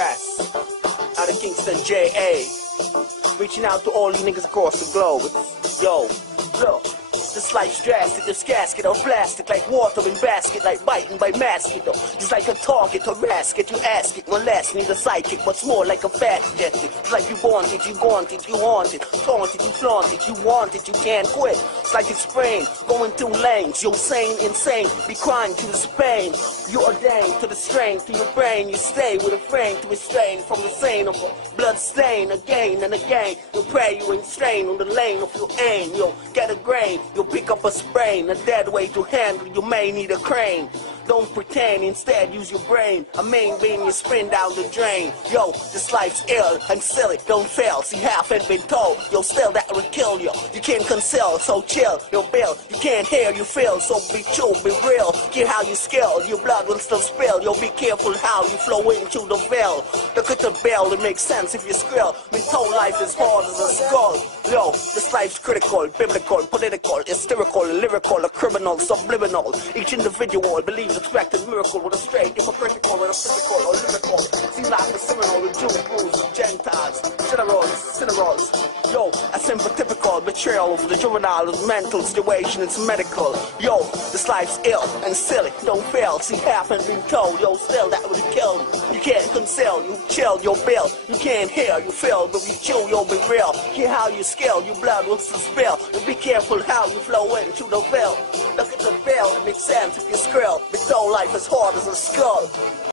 Press out of Kingston, JA. Reaching out to all you niggas across the globe. Yo, look. This life's drastic, this gasket or plastic, like water in basket, like biting by mosquito. Just like a target or rasket, you ask it, molest, need a psychic, but more like a fast jet. It's like you want it, you want it, you haunt it, taunt it, you flaunt it, you want it, you can't quit. It's like it's sprain, going through lanes, you're sane, insane, be crying to this pain. You ordained to the strain, to your brain, you stay with a frame to restrain from the stain of a blood stain again and again. You pray, you ain't strain on the lane of your aim, yo, get a grain. You'll pick up a sprain, a dead way to handle, you may need a crane. Don't pretend, instead use your brain. A main beam you spin down the drain. Yo, this life's ill and silly, don't fail. See, half ain't been told, yo, still that will kill you. You can't conceal, so chill, yo, Bill. You can't hear, you feel, so be true, be real. Get how you skill, your blood will still spill. Yo, be careful how you flow into the veil. Look at the bell, it makes sense if you skrill. Mental life is hard as a skull. Yo, this life's critical, biblical, political, hysterical, lyrical, a criminal, subliminal. Each individual believes expected miracle with a straight, hypocritical, with a physical or lyrical. See like a seminal with Jews, Jews, Gentiles, generals. Yo, a simple typical betrayal of the juvenile's mental situation, it's medical. Yo, this life's ill and silly, don't fail. See, half ain't been told, yo, still that would have killed. You can't conceal, you chill, your bill. You can't hear, you feel, but you chew, you'll be real. Hear how you skill, your blood will still spill. And be careful how you flow into the veil. Look at the veil, it makes sense if you skrill. But though life is hard as a skull.